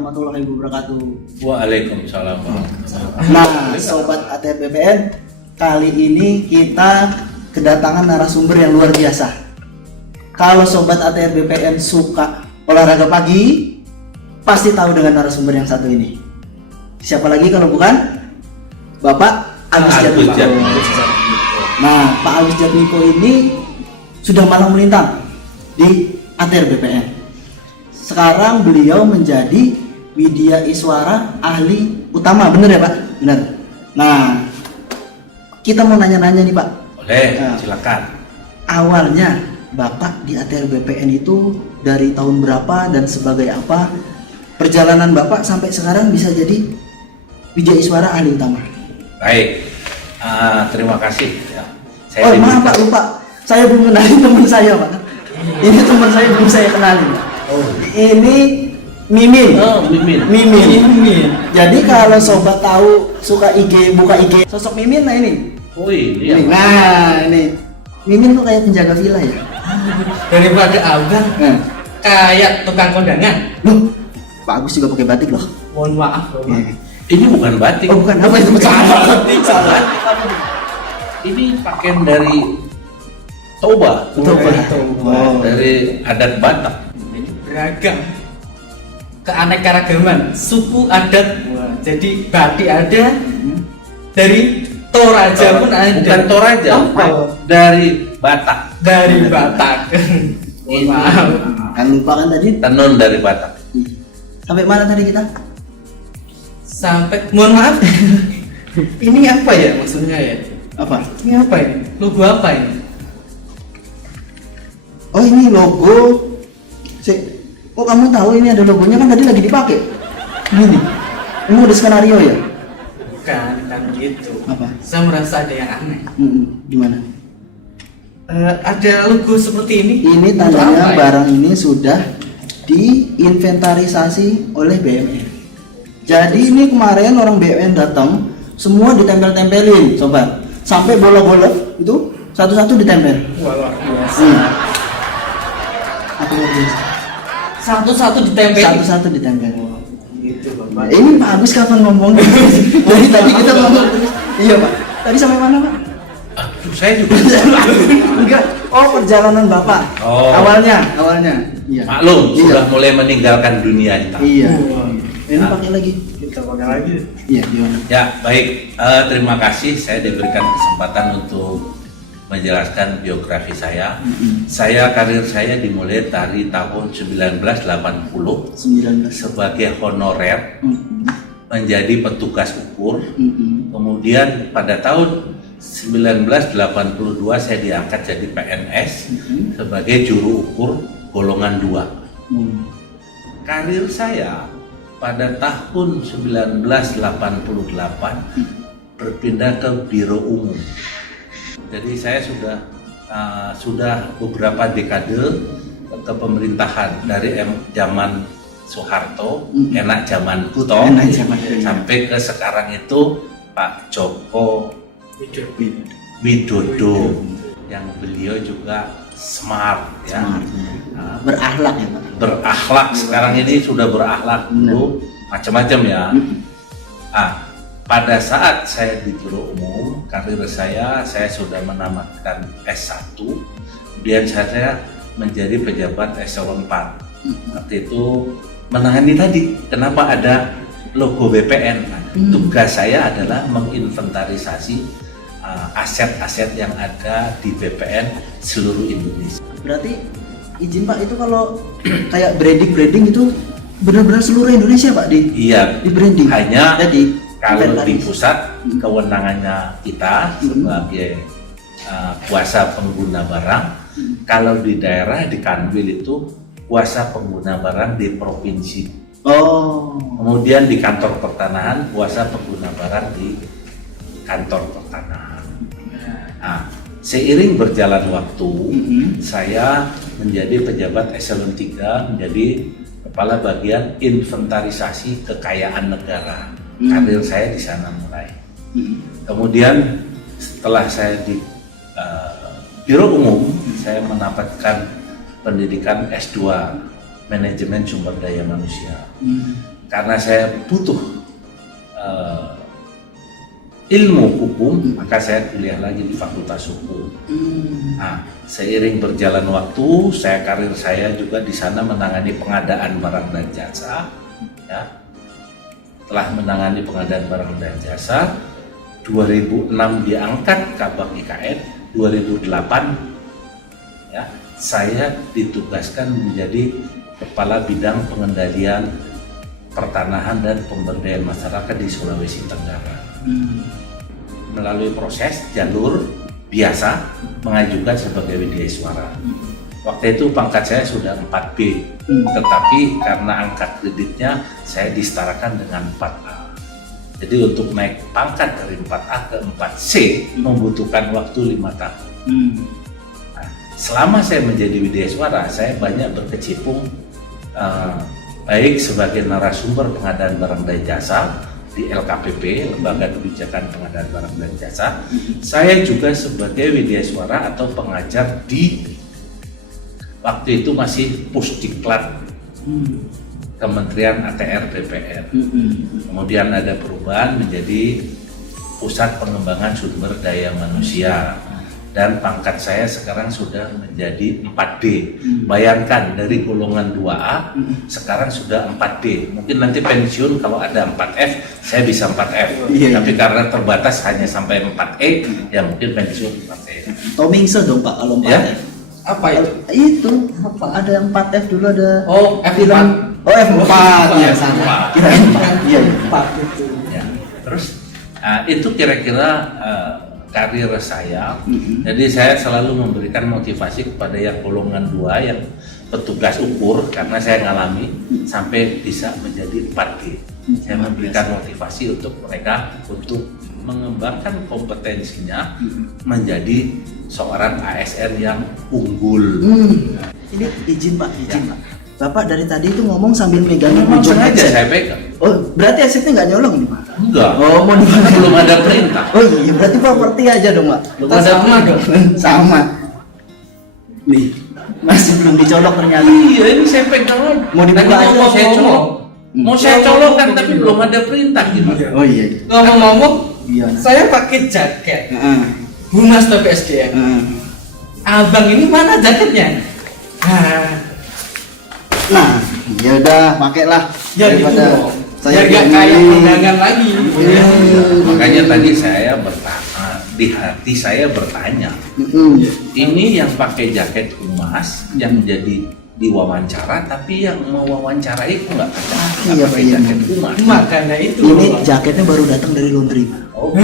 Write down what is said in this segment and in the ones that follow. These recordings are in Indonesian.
warahmatullahi wabarakatuh. Waalaikumsalam. Nah, Sobat ATR BPN, kali ini kita kedatangan narasumber yang luar biasa. Kalau Sobat ATR BPN suka olahraga pagi, pasti tahu dengan narasumber yang satu ini. Siapa lagi kalau bukan Bapak Agus Jatmiko. Nah, Pak Agus Jatmiko ini sudah malang melintang di ATR BPN. Sekarang beliau menjadi Widya Iswara ahli utama, bener ya Pak? Bener. Nah, kita mau nanya-nanya nih Pak. Boleh, silakan. Awalnya Bapak di ATR BPN itu dari tahun berapa dan sebagai apa? Perjalanan Bapak sampai sekarang bisa jadi Widya Iswara ahli utama. Baik, terima kasih. Ya. Maaf Pak, lupa. Saya belum kenalin teman saya Pak. Ini teman saya belum saya kenalin. Ini Mimin. Mimin. Jadi kalau sobat tahu suka buka IG sosok Mimin, nah ini. Oh ini. Nah ini. Mimin tuh kayak penjaga villa ya. Daripada abang kayak tukang kondangan. Loh, Pak Agus juga pakai batik loh. Mohon maaf loh. Ini bukan batik. Oh bukan, apa itu? Salah. Ini pakaian dari Toba. Dari adat Batak. Beragam, keanekaragaman suku adat. Jadi batik ada, dari Toraja pun ada. Bukan Toraja, dari Batak. Dari Batak. Mohon maaf. Kan lupa kan tadi? Tenun dari Batak. Sampai mana tadi kita? Sampai, mohon maaf. Ini apa ya maksudnya ya? Apa? Ini apa ini? Logo apa ini? Oh ini logo. Oh kamu tahu ini ada logonya kan tadi lagi dipakai. Gini. Ini udah skenario ya? Bukan gitu. Apa? Saya merasa ada yang aneh. Gimana? Ada logo seperti ini. Ini Untuk tandanya apa ya? barang ini sudah diinventarisasi oleh BUMN. Jadi ini kemarin orang BUMN datang, semua ditempel-tempelin, sobat. Sampai bola-bola itu satu-satu ditempel. Wah, luar biasa. Apa luar biasa? Satu-satu ditempel. Satu-satu ditempel. Gitu Bapak. Ini Pak Agus kapan ngomong? Dari tadi kita ngomong. Iya Pak. Tadi sampai mana Pak? Aduh, saya juga. Enggak. Oh perjalanan Bapak. Oh. Awalnya. Iya. Maklum, Iya. sudah mulai meninggalkan dunia kita. Iya. Wah. Ini pakai lagi. Kita pakai lagi. Iya gimana? Ya, baik. Terima kasih saya diberikan kesempatan untuk menjelaskan biografi saya. Karir saya dimulai dari tahun 1980 sebagai honorer menjadi petugas ukur. Kemudian pada tahun 1982 saya diangkat jadi PNS sebagai juru ukur golongan 2. Karir saya pada tahun 1988 berpindah ke Biro Umum. Jadi saya sudah beberapa dekade ke pemerintahan dari zaman Soeharto, enak zaman toh, sampai ke sekarang itu Pak Joko Widodo, yang beliau juga smart ya. Berakhlak ya Pak. Berakhlak, sekarang ini sudah berakhlak, dulu macam-macam ya. Pada saat saya di Biro Umum, karir saya sudah menamatkan S1, kemudian saya menjadi pejabat eselon 4. Waktu itu menangani tadi, kenapa ada logo BPN. Tugas saya adalah menginventarisasi aset-aset yang ada di BPN seluruh Indonesia. Berarti izin Pak, itu kalau kayak branding itu benar-benar seluruh Indonesia Pak di branding. Hanya jadi kalau di pusat kewenangannya kita sebagai kuasa pengguna barang, kalau di daerah di Kanwil itu kuasa pengguna barang di provinsi. Kemudian di kantor pertanahan kuasa pengguna barang di kantor pertanahan. Seiring berjalan waktu, saya menjadi pejabat eselon 3, menjadi kepala bagian inventarisasi kekayaan negara. Karir saya di sana mulai. Kemudian setelah saya di Biro Umum, saya mendapatkan pendidikan S2 Manajemen Sumber Daya Manusia. karena saya butuh ilmu hukum, maka saya kuliah lagi di Fakultas Hukum. Nah, seiring berjalan waktu, karir saya juga di sana menangani pengadaan barang dan jasa. Ya. Telah menangani pengadaan barang dan jasa, 2006 diangkat Kabag IKN, 2008 ya, saya ditugaskan menjadi Kepala Bidang Pengendalian Pertanahan dan Pemberdayaan Masyarakat di Sulawesi Tenggara. Melalui proses jalur biasa mengajukan sebagai widyaswara. Waktu itu pangkat saya sudah 4B, tetapi karena angka kreditnya saya disetarakan dengan 4A. Jadi untuk naik pangkat dari 4A ke 4C membutuhkan waktu 5 tahun. Nah, selama saya menjadi widyaswara, saya banyak berkecimpung baik sebagai narasumber pengadaan barang dan jasa di LKPP, Lembaga Kebijakan Pengadaan Barang dan Jasa. Saya juga sebagai widyaswara atau pengajar di waktu itu masih Pusdiklat Kementerian ATR BPN. Kemudian ada perubahan menjadi Pusat Pengembangan Sumber Daya Manusia. Dan pangkat saya sekarang sudah menjadi 4D. Bayangkan dari golongan 2A sekarang sudah 4D. Mungkin nanti pensiun kalau ada 4F, saya bisa 4F. Tapi karena terbatas hanya sampai 4E, ya mungkin pensiun 4E. Tomingse dong Pak kalau 4F. Ya? Apa itu? Itu apa? Ada 4F dulu ada. Oh, F4. Oh F4 ya sama. Kirain 4. Iya, 4 itu. Ya. Terus itu kira-kira karir saya. Jadi saya selalu memberikan motivasi kepada yang golongan 2 yang petugas ukur, karena saya ngalami sampai bisa menjadi 4D. Saya memberikan motivasi untuk mereka untuk mengembangkan kompetensinya menjadi seorang ASN yang unggul. Ini izin Pak, Pak. Bapak dari tadi itu ngomong sambil megang Langsung ujung aja headset. saya pegang. Oh, berarti headsetnya nggak nyolong nih Pak? Enggak. Oh, mau dimana? Belum ada perintah. Oh iya, berarti properti aja dong Pak. Kita sama dong. Sama. Nih, masih belum dicolok ternyata. Iya, ini saya pegang aja. Mau dibuka Tadi aja, mau saya colok. Mau saya colokkan tapi belum ada perintah gitu. Oh iya. Ngomong-ngomong, Iya. saya pakai jaket Heeh. Humas tapi SDM. Heeh. Abang ini mana jaketnya? Nah, ya udah pakailah. Ya gitu Daripada dong. saya Biar gak kayak undangan lagi. Iya. Makanya tadi saya bertanya, di hati saya bertanya, ini yang pakai jaket humas yang menjadi diwawancara, tapi yang mewawancarai kok nggak Iya, pakai iya. jaket humas. Makanya itu. Ini jaketnya baru datang dari laundry. Oh,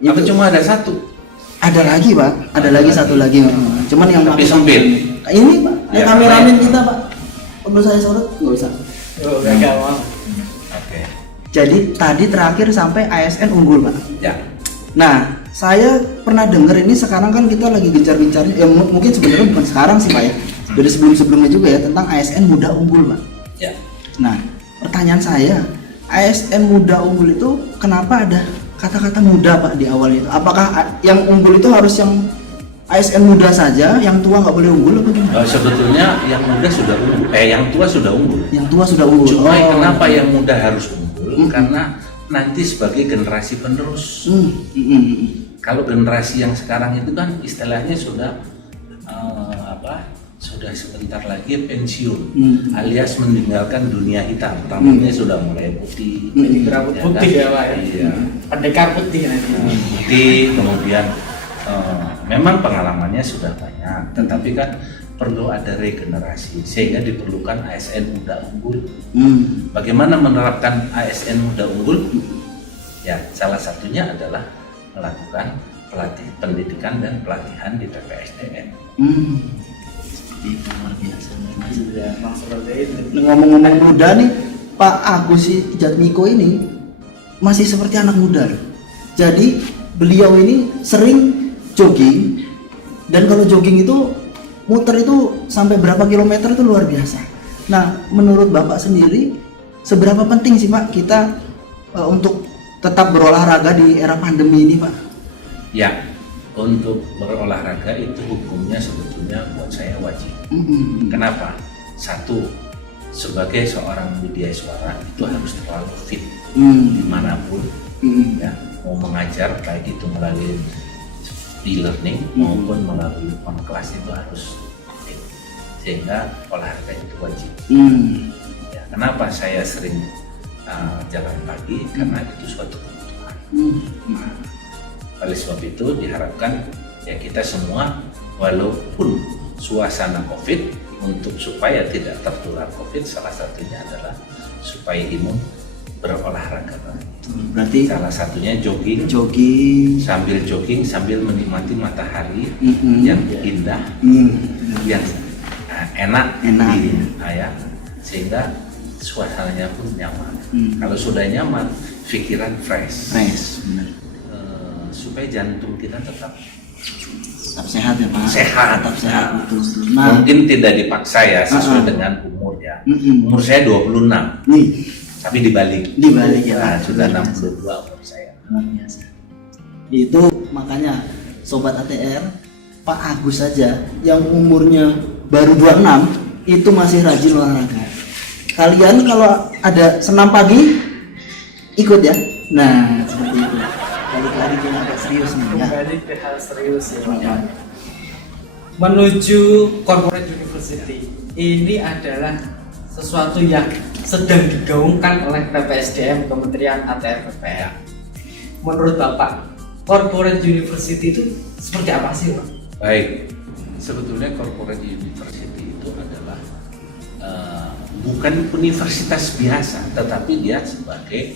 tapi cuma ada satu. Ada lagi Pak, ada lagi satu lagi. Cuman yang Tapi pakai- sempit. Ini Pak, Ya, yang kameramen kita Pak. Perlu saya sorot? Nggak usah. Oh, gak mau. Oke. Jadi tadi terakhir sampai ASN unggul Pak. Ya. Nah, saya pernah dengar ini sekarang kan kita lagi gencar-gencarnya, ya mungkin sebenarnya bukan sekarang sih Pak ya, dari sebelum-sebelumnya juga ya, tentang ASN muda unggul Pak. Ya. Nah, pertanyaan saya, ASN muda unggul itu kenapa ada kata-kata muda Pak di awal itu? Apakah yang unggul itu harus yang ASN muda saja, yang tua nggak boleh unggul apa gimana? Sebetulnya yang muda sudah unggul, yang tua sudah unggul. Yang tua sudah unggul. Cuma Oh. kenapa yang muda harus unggul? Karena nanti sebagai generasi penerus. Kalau generasi yang sekarang itu kan istilahnya sudah sudah sebentar lagi pensiun, alias meninggalkan dunia hitam. Rambutnya sudah mulai putih. Jadi rambut putih ya Pak ya. Iya. Pendekar putih nanti. Putih, kemudian memang pengalamannya sudah banyak, tetapi kan perlu ada regenerasi sehingga diperlukan ASN muda unggul. Bagaimana menerapkan ASN muda unggul? Ya, salah satunya adalah melakukan pendidikan dan pelatihan di PPSDM. Itu luar biasa. Iya, Bang, seperti itu. Ngomong-ngomong muda nih, Pak Agus Jatmiko ini masih seperti anak muda loh. Jadi beliau ini sering jogging, dan kalau jogging itu muter itu sampai berapa kilometer itu luar biasa. Nah, menurut Bapak sendiri seberapa penting sih Pak kita untuk tetap berolahraga di era pandemi ini Pak? Ya, untuk berolahraga itu hukumnya sebetulnya buat saya wajib. Kenapa? Satu, sebagai seorang widyaswara itu harus terlalu fit dimanapun ya, mau mengajar baik itu melalui e-learning maupun melalui on class itu harus fit, sehingga olahraga itu wajib. Ya, kenapa saya sering jalan pagi? Karena itu suatu kebutuhan. Oleh sebab itu diharapkan ya kita semua walaupun suasana COVID, untuk supaya tidak tertular COVID, salah satunya adalah supaya imun berolahraga. Berarti salah satunya jogging sambil menikmati matahari yang indah, yang enak di ya, sehingga suasananya pun nyaman. Kalau sudah nyaman, pikiran fresh, benar. Supaya jantung kita tetap Sehat ya Pak. Tetap sehat, betul. Nah, mungkin tidak dipaksa ya, sesuai dengan umur ya. Umur saya 26 nih, tapi dibalik ya nah, Pak. sudah 62 umur saya. Luar biasa. Itu makanya Sobat ATR, Pak Agus saja yang umurnya baru 26 itu masih rajin olahraga. Kalian kalau ada senam pagi ikut ya. Nah, seperti itu. Balik lagi ke yang agak serius nih ya. Kembali ke hal serius ya. Menuju corporate university ini adalah sesuatu yang sedang digaungkan oleh PPSDM, Kementerian ATR BPN. Menurut Bapak, corporate university itu seperti apa sih Pak? Baik, sebetulnya corporate university itu adalah bukan universitas biasa, tetapi dia sebagai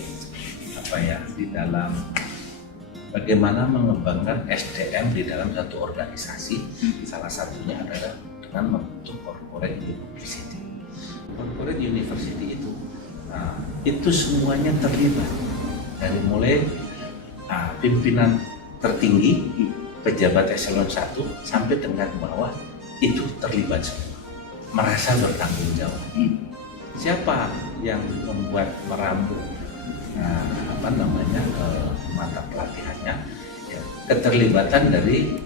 apa ya, di dalam bagaimana mengembangkan SDM di dalam satu organisasi. Salah satunya adalah dengan membentuk corporate university. Corporate university itu semuanya terlibat, dari mulai pimpinan tertinggi, pejabat eselon 1 sampai tingkat bawah itu terlibat semua, merasa bertanggung jawab. Siapa yang membuat meramu mata pelatihannya? Ya, keterlibatan dari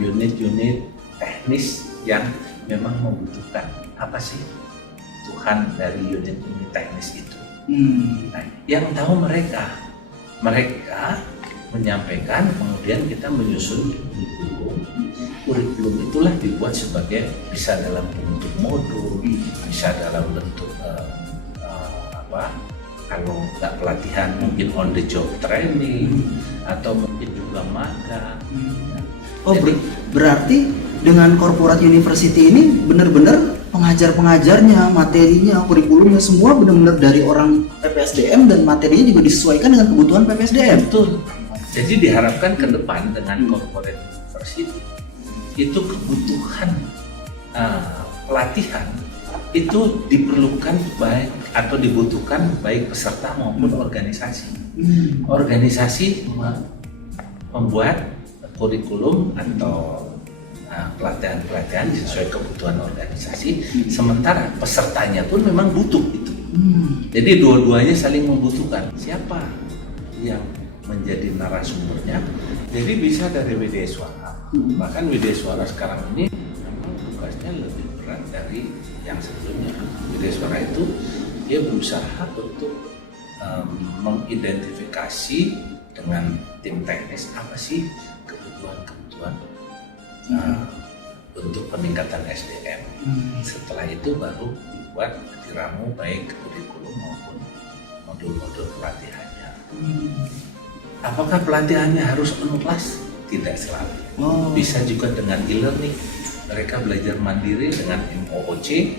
unit-unit teknis yang memang membutuhkan apa sih Tuhan dari unit-unit teknis itu. Nah, yang tahu mereka menyampaikan, kemudian kita menyusun kurikulum itulah dibuat sebagai bisa dalam bentuk modul, bisa dalam bentuk kalau nggak pelatihan mungkin on the job training atau mungkin juga magang. Oh, berarti dengan corporate university ini benar-benar pengajar-pengajarnya, materinya, kurikulumnya semua benar-benar dari orang PPSDM dan materinya juga disesuaikan dengan kebutuhan PPSDM. Betul. Jadi diharapkan ke depan dengan corporate university itu kebutuhan pelatihan itu diperlukan baik atau dibutuhkan baik peserta maupun organisasi. Organisasi membuat kurikulum atau pelatihan-pelatihan sesuai kebutuhan organisasi, sementara pesertanya pun memang butuh itu. Jadi dua-duanya saling membutuhkan. Siapa yang menjadi narasumbernya? Jadi bisa dari widyaswara. Bahkan widyaswara sekarang ini memang tugasnya lebih berat dari yang sebelumnya. Widyaswara itu dia berusaha untuk mengidentifikasi dengan tim teknis apa sih kebutuhan-kebutuhan untuk peningkatan SDM. Setelah itu baru dibuat diramu baik kurikulum maupun modul-modul pelatihannya. Apakah pelatihannya harus on class? Tidak selalu. Bisa juga dengan e-learning. Mereka belajar mandiri dengan MOOC,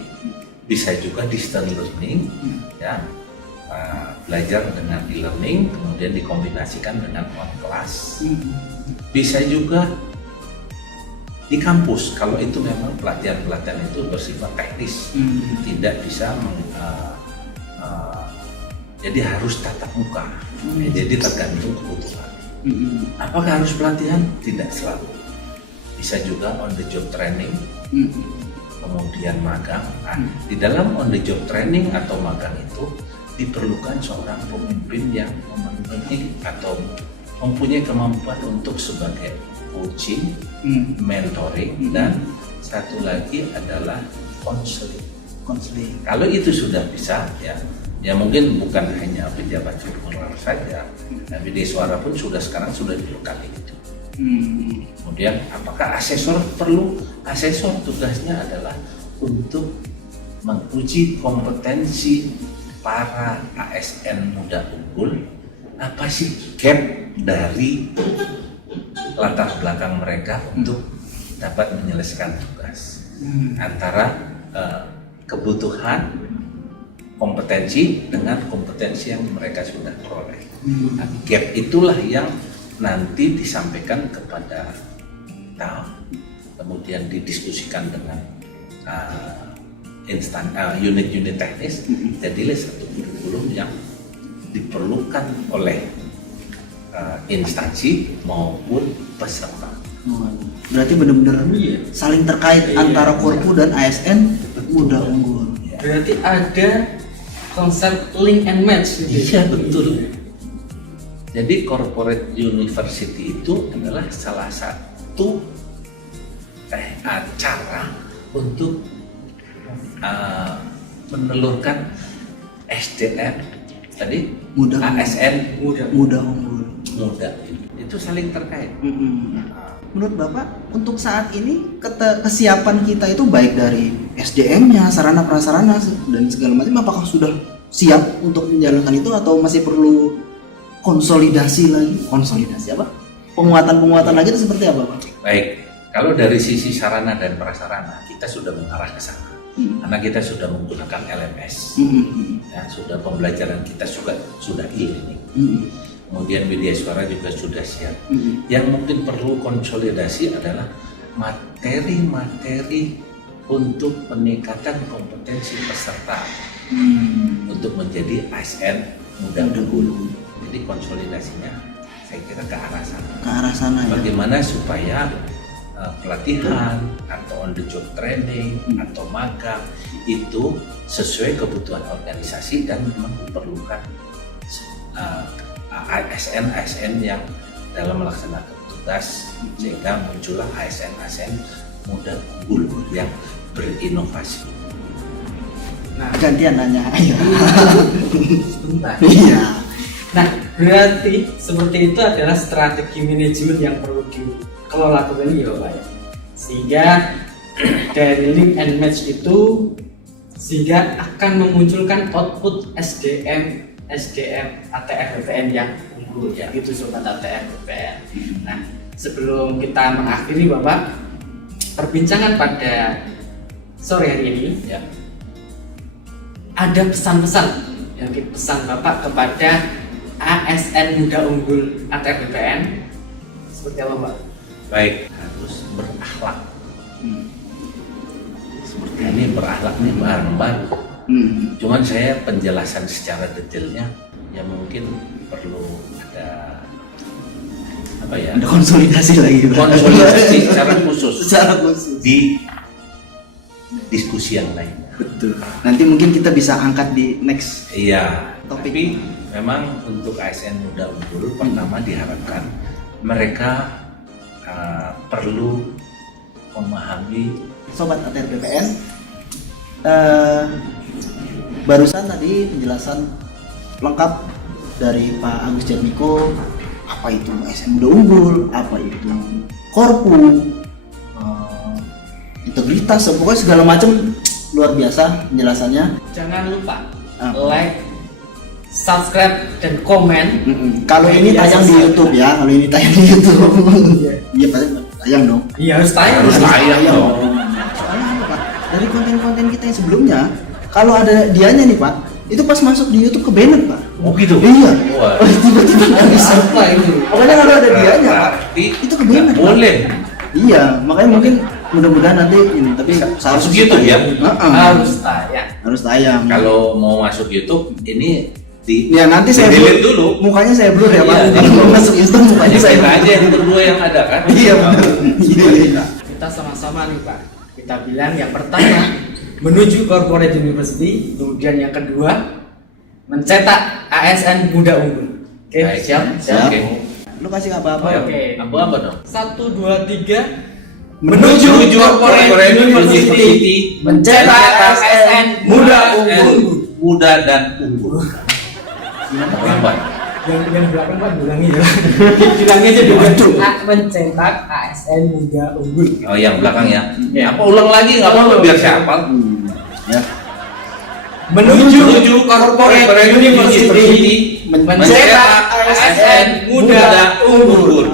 bisa juga distance learning, ya, belajar dengan e-learning kemudian dikombinasikan dengan on class. Bisa juga di kampus kalau itu memang pelatihan-pelatihan itu bersifat teknis, tidak bisa jadi harus tatap muka. Jadi tergantung kebutuhan. Apakah harus pelatihan? Tidak selalu. Bisa juga on the job training, kemudian magang. Di dalam on the job training atau magang itu diperlukan seorang pemimpin yang memenuhi atau mempunyai kemampuan untuk sebagai coaching, mentoring, dan satu lagi adalah counseling. konseling. Kalau itu sudah bisa, ya mungkin bukan hanya pejabat sirkular saja, BD Suara pun sekarang sudah dilengkapi gitu. Kemudian apakah asesor perlu? Asesor tugasnya adalah untuk menguji kompetensi para ASN muda unggul, apa sih gap dari latar belakang mereka untuk dapat menyelesaikan tugas antara kebutuhan kompetensi dengan kompetensi yang mereka sudah peroleh. Nah, gap itulah yang nanti disampaikan kepada kita, kemudian didiskusikan dengan unit-unit teknis, jadilah satu kurikulum yang diperlukan oleh instansi maupun peserta. Berarti benar-benar saling terkait antara Korpu dan ASN muda unggul. Berarti ada konsep link and match gitu. Iya, betul. Jadi corporate university itu adalah salah satu cara untuk menelurkan SDM tadi Muda ASN muda unggul. muda itu saling terkait. Menurut Bapak, untuk saat ini kesiapan kita itu baik dari SDM-nya, sarana prasarana dan segala macam, apakah sudah siap untuk menjalankan itu atau masih perlu konsolidasi lagi? Konsolidasi apa? Penguatan lagi itu seperti apa, Pak? Baik, kalau dari sisi sarana dan prasarana kita sudah mengarah ke sana. Karena kita sudah menggunakan LMS, ya, sudah pembelajaran kita sudah e-learning. Kemudian media suara juga sudah siap. Yang mungkin perlu konsolidasi adalah materi-materi untuk peningkatan kompetensi peserta untuk menjadi ASN muda unggul. Jadi konsolidasinya saya kira ke arah sana. Ke arah sana ya. Bagaimana supaya pelatihan atau on the job training atau magang itu sesuai kebutuhan organisasi dan memang diperlukan ASN yang dalam melaksanakan tugas, sehingga muncullah ASN muda unggul yang berinovasi. Nah, Gantian nanya. Ayo. sebentar. Iya. Nah, berarti seperti itu adalah strategi manajemen yang perlu dikelola kembali ya Pak ya. Sehingga dari link and match itu sehingga akan memunculkan output SDM ATR BPN yang unggul ya, gitu sobat ATR BPN. Nah, sebelum kita mengakhiri Bapak perbincangan pada sore hari ini Ya. ada pesan-pesan yang dipesan Bapak kepada ASN muda unggul ATR BPN seperti apa Pak? Baik, harus berakhlak. Seperti ini berakhlak nih baru. Cuman saya penjelasan secara detailnya ya mungkin perlu ada apa ya? Ada konsolidasi lagi, Pak. Konsolidasi secara khusus di diskusi yang lain. Betul. Nanti mungkin kita bisa angkat di next. Iya. Topik. Tapi memang untuk ASN muda unggul pertama diharapkan mereka perlu memahami. Sobat ATR BPN, barusan tadi penjelasan lengkap dari Pak Agus Jatmiko, apa itu ASN muda unggul, apa itu Korpu, integritas, pokoknya segala macam luar biasa penjelasannya. Jangan lupa Apa? like, subscribe dan komen. Kalau ini Media tayang di sosial. YouTube ya, kalau ini tayang di YouTube. Iya pasti tayang dong. Iya harus tayang. Harus tayang dong. Soalnya apa Pak? Dari konten-konten kita yang sebelumnya, kalau ada dianya nih Pak, itu pas masuk di YouTube ke banned Pak. Oh gitu. Iya. Wah. Tiba-tiba nggak bisa. Apa itu? Pokoknya kalau ada dianya Pak, Berarti itu ke banned. nggak boleh. Iya, makanya mungkin mudah-mudahan nanti ini, tapi Masuk YouTube ya? Harus tayang. Harus tayang. Kalau mau masuk YouTube ini Ya nanti saya delete blur dulu. mukanya saya blur ya Pak. Iya, Kalau mau masuk YouTube mukanya saya Kita blur. aja yang berdua yang ada kan? Iya benar. Iya. Kita sama-sama nih Pak. Kita bilang yang pertama menuju corporate university, kemudian yang kedua mencetak ASN muda unggul. Oke, Baik. siap? Siap. Oke. Lu kasih apa-apa? Oke. Apa dong? 1, 2, 3 menuju corporate university, mencetak ASN muda unggul. Muda dan unggul. Apa? Yang bagian belakang Pak ulangi ya. Bilangnya aja dulu. Mencetak ASN muda unggul. Oh, yang belakang ya. Ya. Apa ulang lagi nggak apa-apa biar siapa? Ya. Menuju corporate university, mencetak ASN muda unggul.